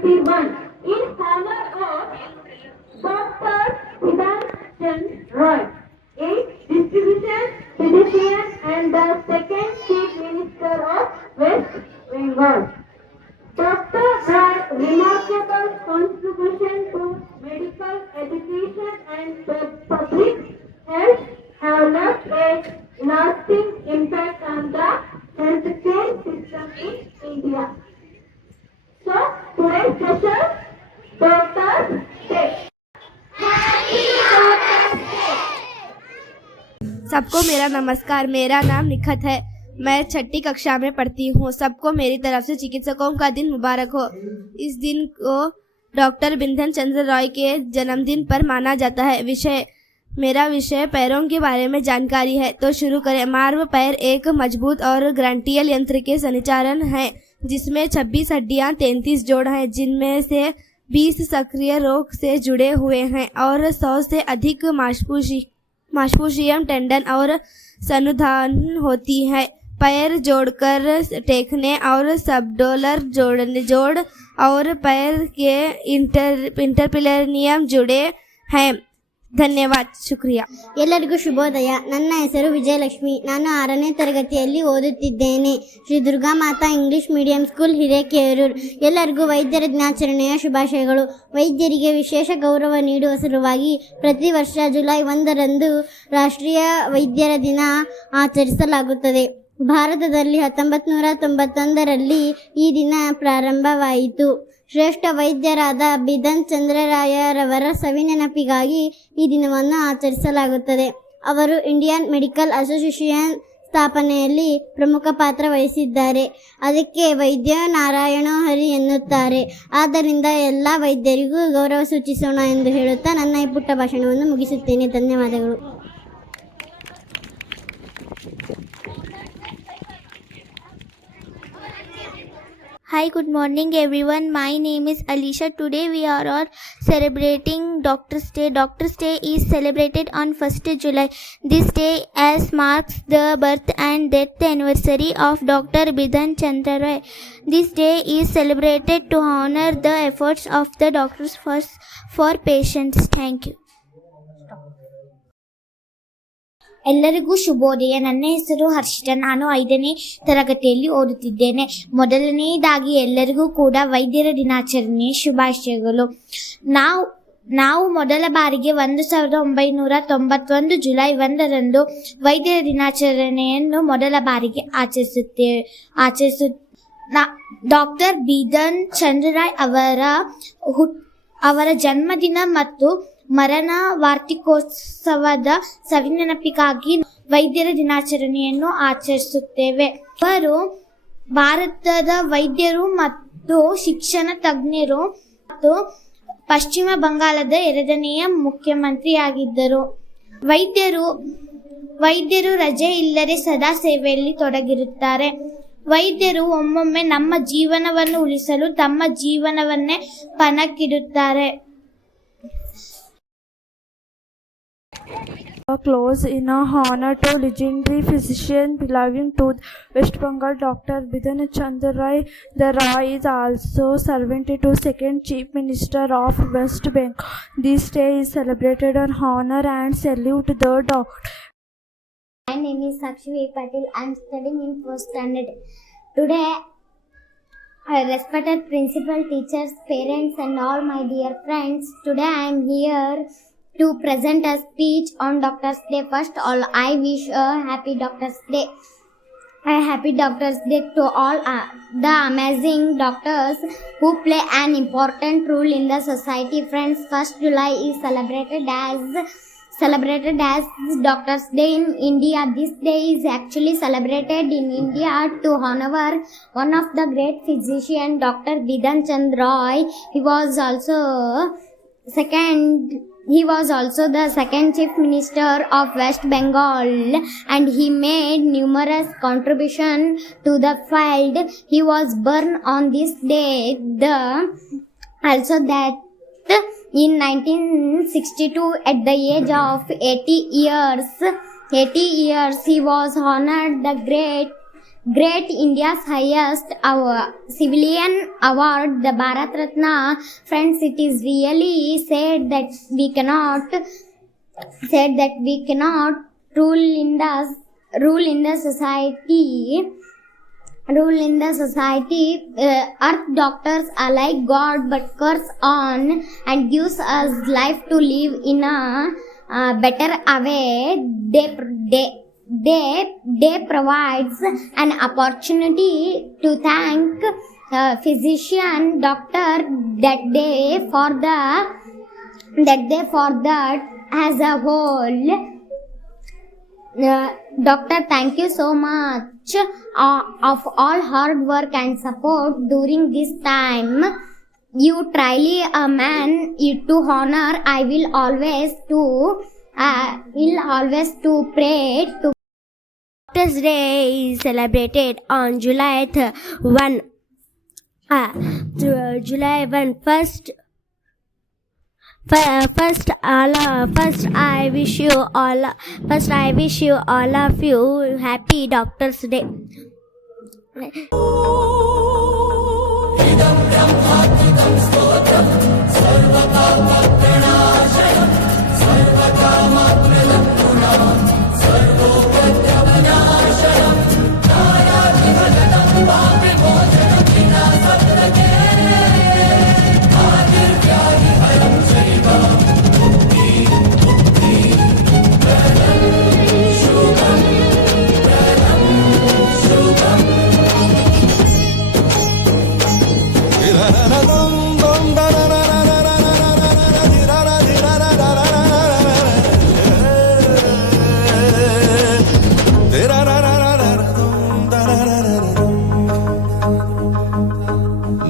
2021 in honor of Dr. Bidhan Chandra Roy, a distribution physician and the second Chief Minister of West Bengal. Dr. Roy's remarkable contribution to medical education and the public health have left a lasting impact on the healthcare system in India. So, today's special Doctor's Day. Happy Doctor's Day! सबको मेरा नमस्कार। मेरा नाम निखत है। मैं 6ठी कक्षा में पढ़ती हूँ। सबको मेरी तरफ से चिकित्सकों का दिन मुबारक हो। इस दिन को डॉक्टर बिधन चंद्र रॉय के जन्मदिन पर माना जाता है। मेरा विषय पैरों के बारे में जानकारी है, तो शुरू करें। मानव पैर एक मजबूत और ग्रांटियल यंत्र के संचालन है, जिसमें 26 हड्डियां 33 जोड़ हैं, जिनमें से 20 सक्रिय रोग से जुड़े हुए हैं और 100 से अधिक मांसपेशियम टेंडन और संधान होती है। पैर जोड़कर टेकने और सबडोलर जोड़ और पैर के इंटरपिलेनियम जुड़े हैं। ಧನ್ಯವಾದ, ಶುಕ್ರಿಯಾ. ಎಲ್ಲರಿಗೂ ಶುಭೋದಯ. ನನ್ನ ಹೆಸರು ವಿಜಯಲಕ್ಷ್ಮಿ. ನಾನು 6ನೇ ತರಗತಿಯಲ್ಲಿ ಓದುತ್ತಿದ್ದೇನೆ. Shri Durgamata English medium school Hirekerur. ಎಲ್ಲರಿಗೂ ವೈದ್ಯರ ದಿನಾಚರಣೆಯ ಶುಭಾಶಯಗಳು. ವೈದ್ಯರಿಗೆ ವಿಶೇಷ ಗೌರವ ನೀಡುವ ಸಲುವಾಗಿ ಪ್ರತಿ ವರ್ಷ ಜುಲೈ 1ರಂದು ರಾಷ್ಟ್ರೀಯ ವೈದ್ಯರ ದಿನ ಆಚರಿಸಲಾಗುತ್ತದೆ. ಭಾರತದಲ್ಲಿ 1991ರಲ್ಲಿ ಈ ದಿನ ಪ್ರಾರಂಭವಾಯಿತು. ಶ್ರೇಷ್ಠ ವೈದ್ಯರಾದ ಬಿಧನ್ ಚಂದ್ರರಾಯರವರ ಸವಿನೆನಪಿಗಾಗಿ ಈ ದಿನವನ್ನು ಆಚರಿಸಲಾಗುತ್ತದೆ. ಅವರು ಇಂಡಿಯನ್ ಮೆಡಿಕಲ್ ಅಸೋಸಿಯೇಷನ್ ಸ್ಥಾಪನೆಯಲ್ಲಿ ಪ್ರಮುಖ ಪಾತ್ರ ವಹಿಸಿದ್ದಾರೆ. ಅದಕ್ಕೆ ವೈದ್ಯ ನಾರಾಯಣ ಹರಿ ಎನ್ನುತ್ತಾರೆ. ಆದ್ದರಿಂದ ಎಲ್ಲ ವೈದ್ಯರಿಗೂ ಗೌರವ ಸೂಚಿಸೋಣ ಎಂದು ಹೇಳುತ್ತಾ ನನ್ನ ಈ ಪುಟ್ಟ ಭಾಷಣವನ್ನು ಮುಗಿಸುತ್ತೇನೆ. ಧನ್ಯವಾದಗಳು. Hi, good morning everyone. My name is Alisha. Today we are all celebrating Doctor's Day. Doctor's Day is celebrated on 1st July. This day as marks the birth and death anniversary of Dr. Bidhan Chandra Roy. This day is celebrated to honor the efforts of the doctors for patients. Thank you. ಎಲ್ಲರಿಗೂ ಶುಭೋದಯ. ನನ್ನ ಹೆಸರು ಹರ್ಷಿತಾ. ನಾನು 5ನೇ ತರಗತಿಯಲ್ಲಿ ಓದುತ್ತಿದ್ದೇನೆ. ಮೊದಲನೆಯದಾಗಿ ಎಲ್ಲರಿಗೂ ಕೂಡ ವೈದ್ಯರ ದಿನಾಚರಣೆಯ ಶುಭಾಶಯಗಳು. ನಾವು ಮೊದಲ ಬಾರಿಗೆ 1991 ಜುಲೈ 1ರಂದು ವೈದ್ಯರ ದಿನಾಚರಣೆಯನ್ನು ಮೊದಲ ಬಾರಿಗೆ ಡಾಕ್ಟರ್ ಬಿಧನ್ ಚಂದ್ರ ರಾಯ್ ಅವರ ಜನ್ಮದಿನ ಮತ್ತು ಮರಣ ವಾರ್ಷಿಕೋತ್ಸವದ ಸವಿನೆನಪಿಗಾಗಿ ವೈದ್ಯರ ದಿನಾಚರಣೆಯನ್ನು ಆಚರಿಸುತ್ತೇವೆ. ಅವರು ಭಾರತದ ವೈದ್ಯರು ಮತ್ತು ಶಿಕ್ಷಣ ತಜ್ಞರು ಮತ್ತು ಪಶ್ಚಿಮ ಬಂಗಾಳದ 2ನೆಯ ಮುಖ್ಯಮಂತ್ರಿಯಾಗಿದ್ದರು. ವೈದ್ಯರು ರಜೆ ಇಲ್ಲದೆ ಸದಾ ಸೇವೆಯಲ್ಲಿ ತೊಡಗಿರುತ್ತಾರೆ. ವೈದ್ಯರು ಒಮ್ಮೊಮ್ಮೆ ನಮ್ಮ ಜೀವನವನ್ನು ಉಳಿಸಲು ತಮ್ಮ ಜೀವನವನ್ನೇ ಪಣಕ್ಕಿಡುತ್ತಾರೆ. Close in honor to legendary physician belonging to West Bengal, Dr. Bidhan Chandra Roy. The Roy is also servant to second Chief Minister of West Bengal. This day is celebrated on honor and salute the doctor. My name is Sakshi Patil. I am studying in 1st standard. Today, respected principal, teachers, parents and all my dear friends, today I am here to present a speech on Doctor's Day. First all, I wish a happy Doctor's Day. A happy Doctor's Day to all the amazing doctors who play an important role in the society. Friends, 1st July is celebrated as Doctor's Day in India. This day is actually celebrated in India to honor one of the great physicians, Dr. Bidhan Chandra Roy. He was also the second Chief Minister of West Bengal, and he made numerous contributions to the field. He was born on this day. In 1962, at the age of 80 years, he was honored Great India's highest civilian award, the Bharat Ratna. Friends, it is really said that we cannot rule in the society. Earth doctors are like God, but curse on and gives us life to live in a better way. They provides an opportunity to thank physician, doctor that day for that as a whole. Doctor, thank you so much of all hard work and support during this time. You truly a man to honor. I will always to pray to. Doctors' Day is celebrated on July 1. July 1. First, I wish you all of you happy Doctors' Day.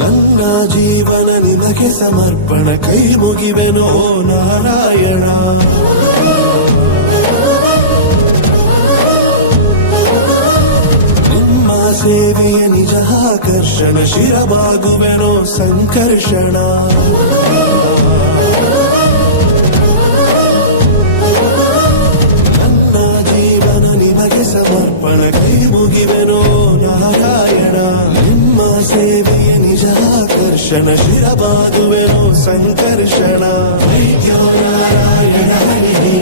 ನನ್ನ ಜೀವನ ನಿನಗೆ ಸಮರ್ಪಣ, ಕೈ ಮುಗಿವೆನೋ ನಾರಾಯಣ. ನಿಮ್ಮ ಸೇವೆಯ ನಿಜ ಆಕರ್ಷಣ, ಶಿರಬಾಗುವೆನೋ ಸಂಕರ್ಷಣ. ನನ್ನ ಜೀವನ ನಿಮಗೆ ಸಮರ್ಪಣ, ಕೈ ಮುಗಿವೆನೋ ನಾರಾಯಣ. ನಿಮ್ಮ ಸೇವೆಯ ನಿಜ ಆಕರ್ಷಣ, ಶಿರಬಾಗುವೆನೋ ಸಂಕರ್ಷಣ. ವೈದ್ಯೋ ನಾರಾಯಣ ಹರಿ,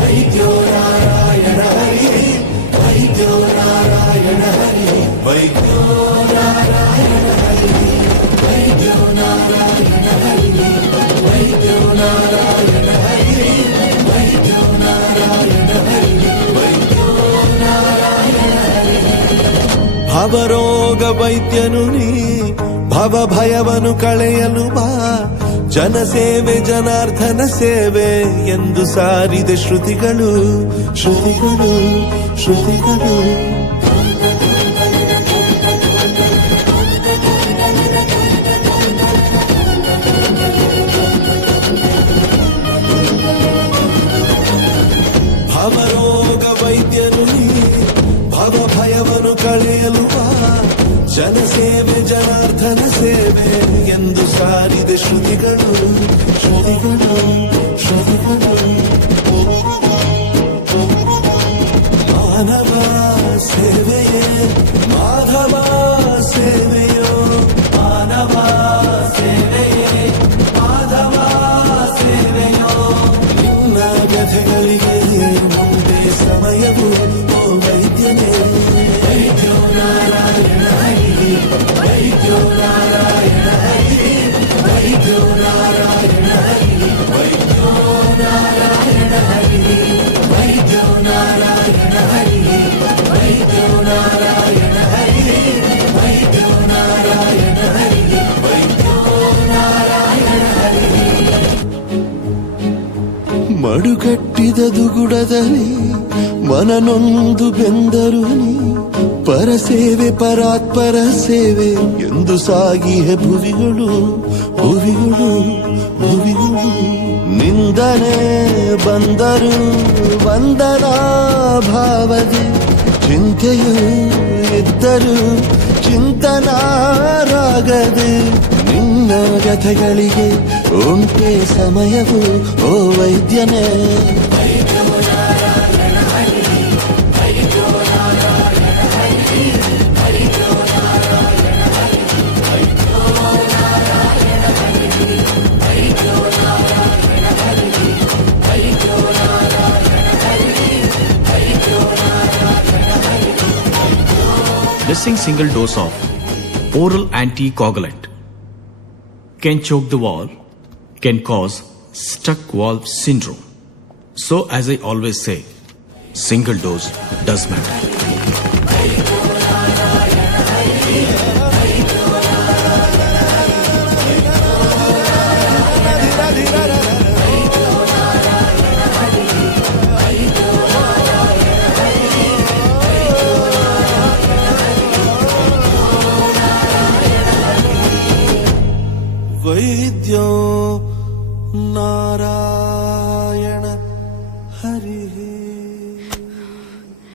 ವೈದ್ಯೋ ನಾರಾಯಣ ಹರಿ, ವೈದ್ಯೋ ನಾರಾಯಣ ಹರಿ, ವೈದ್ಯೋ ನಾರಾಯಣ ಹರಿ, ವೈದ್ಯೋ ನಾರಾಯಣ ಹರಿ, ವೈದ್ಯೋ ನಾರಾಯಣ ಹರಿ, ವೈದ್ಯೋ ನಾರಾಯಣ ಹರಿ, ವೈದ್ಯೋ ನಾರಾಯಣ ಹರಿ. ಭವರೋಗ ವೈದ್ಯನು ನೀ, ಭವ ಭಯವನ್ನು ಕಳೆಯಲು ಬಾ. ಜನಸೇವೆ ಜನಾರ್ದನ ಸೇವೆ ಎಂದು ಸಾರಿದೆ ಶ್ರುತಿಗಳು, ಶ್ರುತಿಗಳು, ಶ್ರುತಿಗಳು. ಭವರೋಗ ವೈದ್ಯನು ನೀ, ಭವ ಭಯವನ್ನು ಕಳೆಯಲು ಬಾ. ಜನಸೇವೆ ಜನಾರ್ದನ ಸೇವೆ ಎಂದು ಸಾರಿದೆ ಶ್ರುತಿಗಳು, ಶ್ರುತಿಗಳು, ಶ್ರುತಿಗಳು. ಮಾನವ ಸೇವೆಯೇ ಮಾಧವ ಸೇವೆಯೋ, ಮಾನವ ಸೇವೆಯೇ ಮಾಧವ ಸೇವೆಯೋ. ನಿನ್ನ ವ್ಯಥೆಗಳಿಗೆ ಮುಂದೆ ಸಮಯವು ಓ ವೈದ್ಯನೇ. ವೈದ್ಯೋ ನಾರಾಯಣ ಹರಿ, ವೈದ್ಯೋ ನಾರಾಯಣ ಹರಿ, ವೈದ್ಯೋ ನಾರಾಯಣ ಹರಿ, ವೈದ್ಯೋ ನಾರಾಯಣ ಹರಿ, ವೈದ್ಯೋ ನಾರಾಯಣ ಹರಿ, ವೈದ್ಯೋ ನಾರಾಯಣ ಹರಿ, ವೈದ್ಯೋ ನಾರಾಯಣ ಹರಿ, ವೈದ್ಯೋ ನಾರಾಯಣ ಹರಿ. ಮಡುಗಟ್ಟಿದ ದುಗುಡದಲ್ಲಿ ಮನನೊಂದು ಬೆಂದರು ನೀ. ಪರಸೇವೆ ಪರಾತ್ಪರ ಸೇವೆ ಎಂದು ಸಾಗಿಹೆ ಭುವಿಗಳು, ಭುವಿಗಳು, ಭುವಿಗಳು. ನಿಂದನೆ ಬಂದರು ವಂದನಾ ಭಾವದಿ, ಚಿಂತೆಯು ಇದ್ದರು ಚಿಂತನಾರಾಗದೆ. ನಿನ್ನ ವ್ಯಥೆಗಳಿಗೆ ಉಂಟೆ ಸಮಯವು ಓ ವೈದ್ಯನೇ. ವೈದ್ಯೋ ನಾರಾಯಣ ಹರಿ, ವೈದ್ಯೋ ನಾರಾಯಣ ಹರಿ, missing single dose of oral anticoagulant can choke the valve, can cause stuck valve syndrome. So as I always say, single dose does matter.